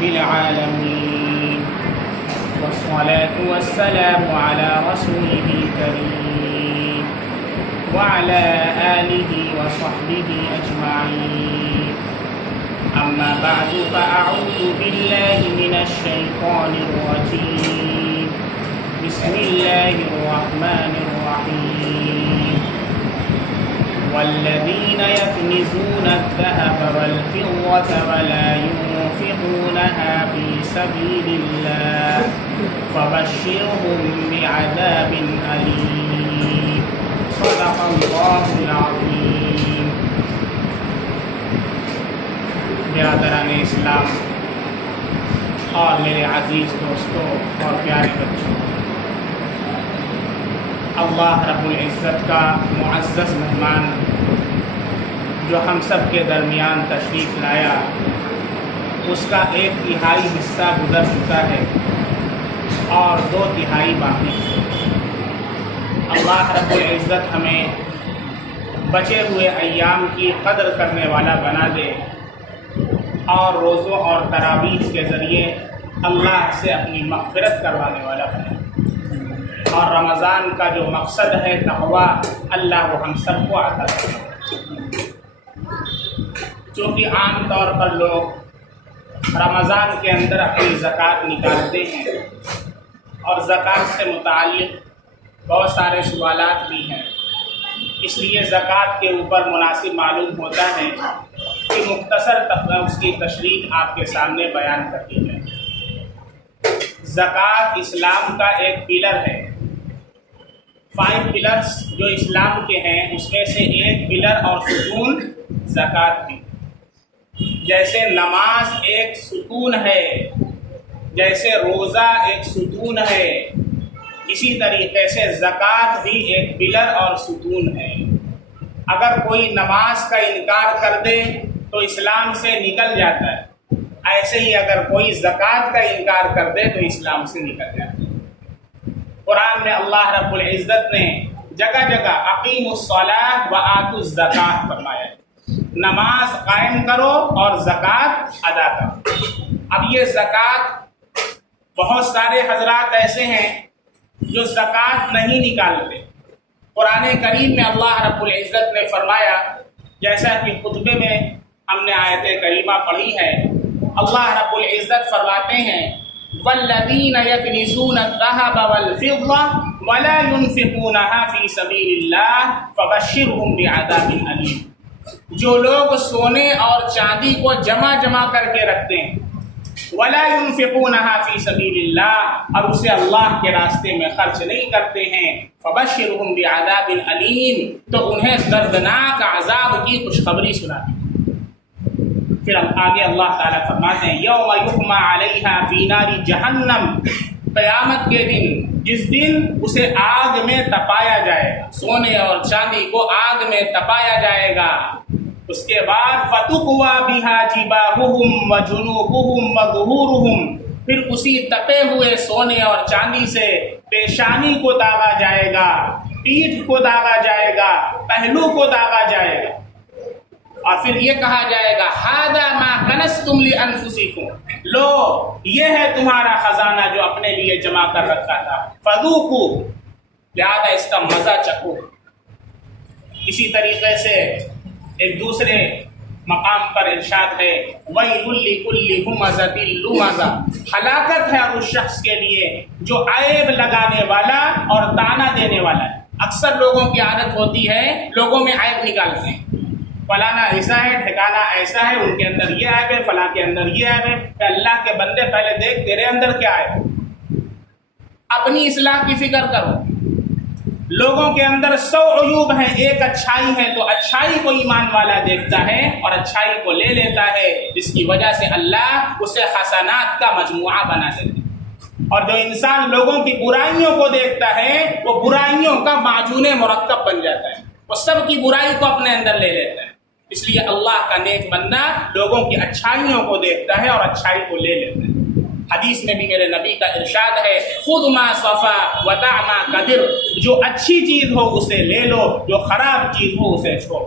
رب العالمين والصلاة والسلام على رسوله الكريم وعلى آله وصحبه أجمعين. أما بعد فأعوذ بالله من الشيطان الرجيم. بسم الله الرحمن الرحيم. والذين يكنزون الذهب والفضة ولا ينفقونها في سبيل الله فبشرهم بعذاب أليم. صدق الله العظيم. برادران اسلام اور میرے عزیز دوستوں اور پیارے بچوں، اللہ رب العزت کا معزز مہمان جو ہم سب کے درمیان تشریف لایا، اس کا 1/3 حصہ گزر چکا ہے اور 2/3 باقی ہے۔ اللہ رب العزت ہمیں بچے ہوئے ایام کی قدر کرنے والا بنا دے اور روزوں اور تراویح کے ذریعے اللہ سے اپنی مغفرت کروانے والا بنے، اور رمضان کا جو مقصد ہے تقویٰ، اللہ وہ ہم سب کو عطا کرے۔ چونکہ عام طور پر لوگ رمضان کے اندر اپنی زکوٰۃ نکالتے ہیں اور زکوٰۃ سے متعلق بہت سارے سوالات بھی ہیں، اس لیے زکوٰۃ کے اوپر مناسب معلوم ہوتا ہے کہ مختصر اس کی تشریح آپ کے سامنے بیان کر دی جائے۔ زکوٰۃ اسلام کا ایک پلر ہے۔ 5 پلرز جو اسلام کے ہیں اس میں سے ایک پلر اور ستون زکوٰۃ بھی۔ جیسے نماز ایک ستون ہے، جیسے روزہ ایک ستون ہے، اسی طریقے سے زکوٰۃ بھی ایک پلر اور ستون ہے۔ اگر کوئی نماز کا انکار کر دے تو اسلام سے نکل جاتا ہے، ایسے ہی اگر کوئی زکوٰۃ کا انکار کر دے تو اسلام سے نکل جاتا ہے۔ قرآن میں اللہ رب العزت نے جگہ جگہ اقیموا الصلاۃ وآتوا الزکاۃ فرمایا ہے، نماز قائم کرو اور زکوٰۃ ادا کرو۔ اب یہ زکوٰۃ، بہت سارے حضرات ایسے ہیں جو زکوٰۃ نہیں نکالتے۔ قرآن کریم میں اللہ رب العزت نے فرمایا، جیسا کہ خطبے میں ہم نے آیت کریمہ پڑھی ہے، اللہ رب العزت فرماتے ہیں والذین یکنزون الذھب والفضة ولا ينفقونها فی سبیل اللہ فبشرهم بعذاب علیم۔ جو لوگ سونے اور چاندی کو جمع کر کے رکھتے ہیں، ولا ينفقونها فی سبیل اللہ، اور اسے اللہ کے راستے میں خرچ نہیں کرتے ہیں، فبشرهم بعذاب علیم، تو انہیں دردناک عذاب کی خوشخبری سناتے ہیں۔ پھر آگے اللہ تعالیٰ فرماتے ہیں یوم یحمى علیہا فی نار جہنم، قیامت کے دن جس دن اسے آگ میں تپایا جائے گا، سونے اور چاندی کو آگ میں تپایا جائے گا۔ اس کے بعد فتقوی بہا جباہہم وجنوبہم وظہورہم، پھر اسی تپے ہوئے سونے اور چاندی سے پیشانی کو داغا جائے گا، پیٹھ کو داغا جائے گا، پہلو کو داغا جائے گا، اور پھر یہ کہا جائے گا ھذا ما کنزتم لانفسکم، لو یہ ہے تمہارا خزانہ جو اپنے لیے جمع کر رکھا تھا، فذوقوا، لہذا اس کا مزہ چکھو۔ اسی طریقے سے ایک دوسرے مقام پر ارشاد ہے وَيْلٌ لِكُلِّ ہُمَزَةٍ لُمَزَةٍ، ہلاکت ہے اس شخص کے لیے جو عیب لگانے والا اور تانا دینے والا ہے۔ اکثر لوگوں کی عادت ہوتی ہے لوگوں میں عیب نکالتے ہیں، فلانا ایسا ہے، ٹھکانا ایسا ہے، ان کے اندر یہ عیب ہے، فلاں کے اندر یہ عیب ہے۔ کہ اللہ کے بندے پہلے دیکھ تیرے اندر کیا ہے، اپنی اصلاح کی فکر کرو۔ لوگوں کے اندر 100 عیوب ہیں، ایک اچھائی ہے، تو اچھائی کو ایمان والا دیکھتا ہے اور اچھائی کو لے لیتا ہے، جس کی وجہ سے اللہ اسے حسنات کا مجموعہ بنا دیتا ہے۔ اور جو انسان لوگوں کی برائیوں کو دیکھتا ہے وہ برائیوں کا معجون مرکب بن جاتا ہے، وہ سب کی برائی کو اپنے اندر لے لیتا ہے۔ اس لیے اللہ کا نیک بندہ لوگوں کی اچھائیوں کو دیکھتا ہے اور اچھائی کو لے لیتا ہے۔ حدیث میں بھی میرے نبی کا ارشاد ہے خذ ما صفا ودع ما قدر، جو اچھی چیز ہو اسے لے لو، جو خراب چیز ہو اسے چھوڑو۔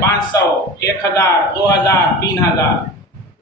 500, 1000, 2000, 3000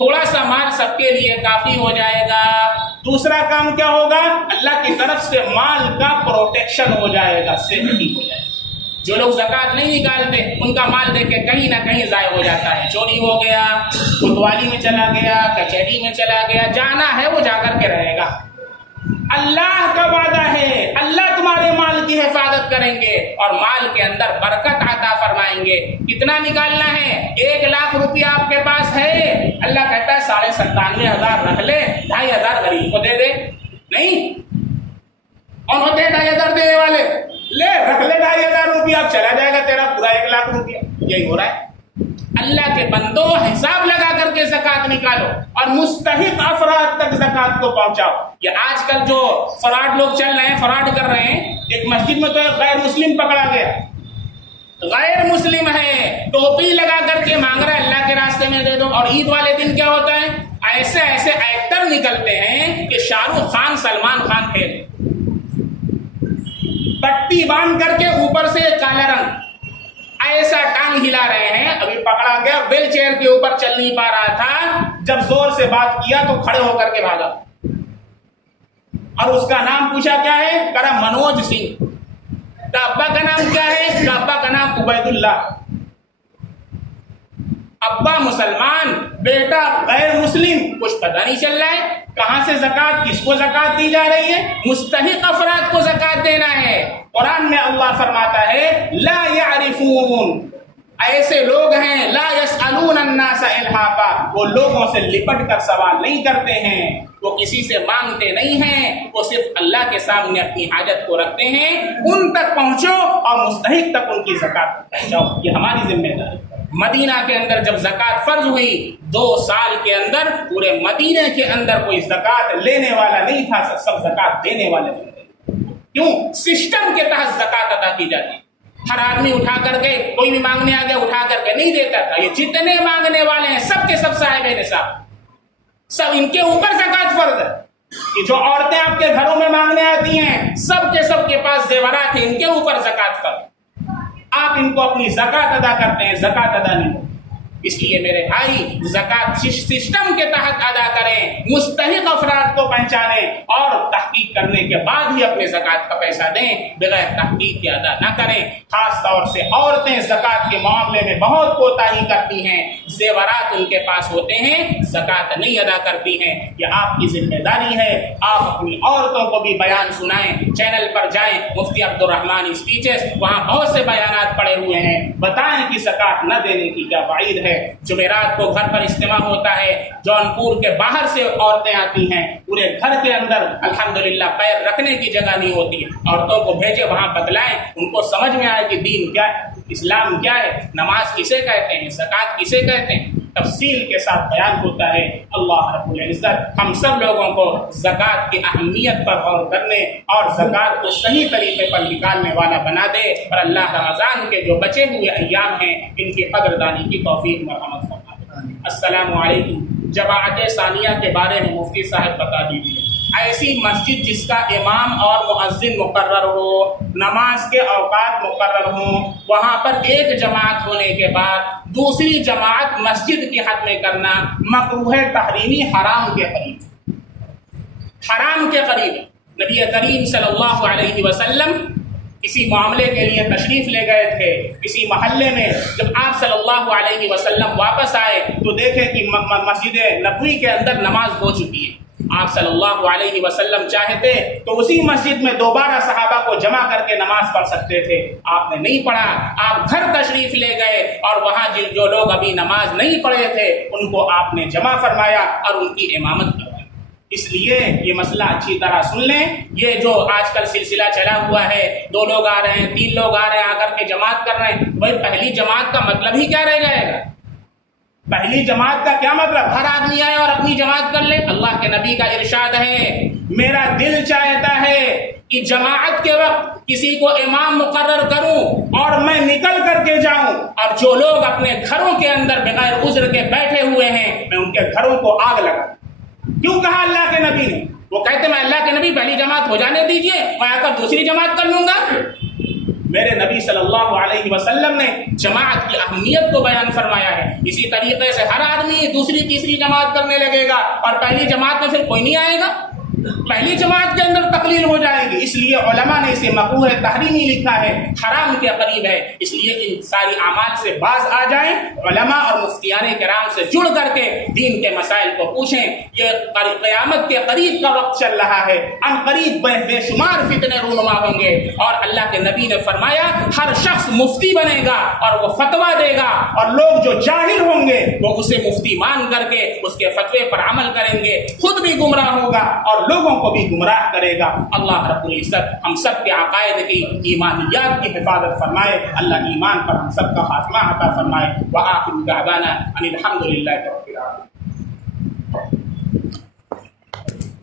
تھوڑا سا مال سب کے لیے کافی ہو جائے گا۔ دوسرا کام کیا ہوگا؟ اللہ کی طرف سے مال کا پروٹیکشن ہو جائے گا، سیفٹی ہو جائے گا۔ جو لوگ زکوٰۃ نہیں نکالتے ان کا مال دیکھ کے کہیں نہ کہیں ضائع ہو جاتا ہے، چوری ہو گیا، کوتوالی میں چلا گیا، کچہری میں چلا گیا، جانا ہے وہ جا کر کے رہے گا۔ اللہ کا وعدہ ہے اللہ تمہارے مال کی حفاظت کریں گے اور مال کے اندر برکت عطا فرمائیں گے۔ کتنا نکالنا ہے؟ 1 لاکھ روپیہ آپ کے پاس ہے، اللہ کہتا ہے 97,500 رکھ لے، 2,500 غریب کو دے دے۔ نہیں اور ہوتے 2,500 دینے والے، لے رکھ لے 2,500 روپیہ، اب چلا جائے گا تیرا پورا 1 لاکھ روپیہ۔ یہی ہو رہا ہے۔ اللہ کے بندوں حساب لگا کر کے زکوٰۃ نکالو اور مستحق افراد تک زکوٰۃ کو پہنچاؤ۔ یہ آج کل جو فراڈ لوگ چل رہے ہیں، فراڈ کر رہے ہیں، ایک مسجد میں تو ایک غیر مسلم پکڑا گیا، غیر مسلم ہے، ٹوپی لگا کر کے مانگ رہا ہے اللہ کے راستے میں دے دو۔ اور عید والے دن کیا ہوتا ہے؟ ایسے ایسے ایکٹر نکلتے ہیں کہ شاہ رخ خان، سلمان خان تھے، پٹی باندھ کر کے اوپر سے کالا رنگ ایسا ٹانگ ہلا رہے ہیں۔ ابھی پکڑا گیا، ویل چیئر کے اوپر چل نہیں پا رہا تھا، جب زور سے بات کیا تو کھڑے ہو کر کے بھاگا اور اس کا نام پوچھا کیا ہے؟ کہا منوج سنگھ۔ کا ابا کا نام کیا ہے؟ کا ابا کا نام عبید اللہ۔ ابا مسلمان، بیٹا غیر مسلم، کچھ پتہ نہیں چل رہا ہے کہاں سے زکوٰۃ، کس کو زکوٰۃ دی جا رہی ہے؟ مستحق افراد کو زکوٰۃ دینا ہے۔ قرآن میں اللہ فرماتا ہے لا یعرفون، ایسے لوگ ہیں لا یسألون الناس الحافا، وہ لوگوں سے لپٹ کر سوال نہیں کرتے ہیں، وہ کسی سے مانگتے نہیں ہیں، وہ صرف اللہ کے سامنے اپنی حاجت کو رکھتے ہیں۔ ان تک پہنچو اور مستحق تک ان کی زکوٰۃ پہنچاؤ، یہ ہماری ذمہ داری۔ مدینہ کے اندر جب زکوٰۃ فرض ہوئی، 2 سال کے اندر پورے مدینہ کے اندر کوئی زکوٰۃ لینے والا نہیں تھا، سب زکوٰۃ دینے والے بن گئے۔ کیوں؟ سسٹم کے تحت زکوٰۃ ادا کی جاتی ہے۔ ہر آدمی اٹھا کر کے، کوئی بھی مانگنے آ گیا اٹھا کر کے نہیں دیتا تھا۔ یہ جتنے مانگنے والے ہیں سب کے سب صاحب نصاب، سب ان کے اوپر زکوٰۃ فرض ہے۔ کہ جو عورتیں آپ کے گھروں میں مانگنے آتی ہیں سب کے پاس زیورات ہیں، ان کے اوپر زکوٰۃ فرض۔ آپ ان کو اپنی زکوٰۃ ادا کرتے ہیں، زکوٰۃ ادا نہیں ہوتی۔ اس لیے میرے بھائی زکوٰۃ سسٹم کے تحت ادا کریں، مستحق افراد کو پہنچانے اور تحقیق کرنے کے بعد ہی اپنے زکوٰۃ کا پیسہ دیں، بغیر تحقیق کے ادا نہ کریں۔ خاص طور سے عورتیں زکوٰۃ کے معاملے میں بہت کوتاہی کرتی ہیں، زیورات ان کے پاس ہوتے ہیں، زکوٰۃ نہیں ادا کرتی ہیں۔ یہ آپ کی ذمہ داری ہے، آپ اپنی عورتوں کو بھی بیان سنائیں، چینل پر جائیں، مفتی عبدالرحمان اسپیچز، وہاں بہت سے بیانات پڑے ہوئے ہیں، بتائیں کہ زکوٰۃ نہ دینے کی کیا وعید ہے۔ جمعرات کو گھر پر اجتماع ہوتا ہے، جونپور کے باہر سے عورتیں آتی ہیں، پورے گھر کے اندر الحمدللہ پیر رکھنے کی جگہ نہیں ہوتی ہے، عورتوں کو بھیجے وہاں بتلائیں، ان کو سمجھ میں آئے کہ دین کیا ہے، اسلام کیا ہے، نماز کسے کہتے ہیں، زکوٰۃ کسے کہتے ہیں، تفصیل کے ساتھ بیان ہوتا ہے۔ اللہ رب العزت ہم سب لوگوں کو زکوٰۃ کی اہمیت پر غور کرنے اور زکوٰۃ کو صحیح طریقے پر نکالنے والا بنا دے، اور اللہ رمضان کے جو بچے ہوئے ایام ہیں ان کی قدردانی کی توفیق مرحمت فرما دے۔ السلام علیکم۔ جماعت ثانیہ کے بارے میں مفتی صاحب بتا دیجیے۔ ایسی مسجد جس کا امام اور مؤذن مقرر ہو، نماز کے اوقات مقرر ہوں، وہاں پر ایک جماعت ہونے کے بعد دوسری جماعت مسجد کی حد میں کرنا مکروہ تحریمی، حرام کے قریب، حرام کے قریب۔ نبی کریم صلی اللہ علیہ وسلم کسی معاملے کے لیے تشریف لے گئے تھے کسی محلے میں، جب آپ صلی اللہ علیہ وسلم واپس آئے تو دیکھے کہ مسجد نبوی کے اندر نماز ہو چکی ہے۔ آپ صلی اللہ علیہ وسلم چاہتے تو اسی مسجد میں دوبارہ صحابہ کو جمع کر کے نماز پڑھ سکتے تھے، آپ نے نہیں پڑھا، آپ گھر تشریف لے گئے اور وہاں جو لوگ ابھی نماز نہیں پڑھے تھے ان کو آپ نے جمع فرمایا اور ان کی امامت کروائی۔ اس لیے یہ مسئلہ اچھی طرح سن لیں، یہ جو آج کل سلسلہ چلا ہوا ہے، 2 لوگ آ رہے ہیں، 3 لوگ آ رہے ہیں، آ کر کے جماعت کر رہے ہیں، بھائی پہلی جماعت کا مطلب ہی کیا رہ جائے گا؟ پہلی جماعت کا کیا مطلب؟ ہر آدمی آئے اور اپنی جماعت کر لے؟ اللہ کے نبی کا ارشاد ہے، میرا دل چاہتا ہے کہ جماعت کے وقت کسی کو امام مقرر کروں اور میں نکل کر کے جاؤں، اور جو لوگ اپنے گھروں کے اندر بغیر عذر کے بیٹھے ہوئے ہیں میں ان کے گھروں کو آگ لگاؤں۔ کیوں کہا اللہ کے نبی نے؟ وہ کہتے میں اللہ کے نبی پہلی جماعت ہو جانے دیجئے، میں آ کر دوسری جماعت کر لوں گا۔ میرے نبی نبی صلی اللہ علیہ وسلم نے جماعت کی اہمیت کو بیان فرمایا ہے۔ اسی طریقے سے ہر آدمی دوسری تیسری جماعت کرنے لگے گا اور پہلی جماعت میں پھر کوئی نہیں آئے گا، پہلی جماعت کے اندر تقلیل ہو جائے گی۔ اس لیے علماء نے اسے مکروہ تحریمی لکھا ہے، حرام کے قریب ہے۔ اس لیے ان ساری اعمال سے باز آ جائیں، علماء اور مفتیان کرام سے جڑ کر کے دین کے مسائل کو پوچھیں۔ یہ قیامت کے قریب کا وقت چل رہا ہے، ان قریب بے شمار فتنے رونما ہوں گے، اور اللہ کے نبی نے فرمایا ہر شخص مفتی بنے گا اور وہ فتویٰ دے گا، اور لوگ جو جاہل ہوں گے وہ اسے مفتی مان کر کے اس کے فتوے پر عمل کریں گے، خود بھی گمراہ ہوگا اور لوگوں کو بھی گمراہ کرے گا۔ اللہ رب العزت ہم سب کے عقائد کی ایمانیات کی حفاظت فرمائے، اللہ ایمان پر ہم سب کا خاتمہ عطا فرمائے۔ وآخر دعوانا ان الحمد للہ رب العالمین۔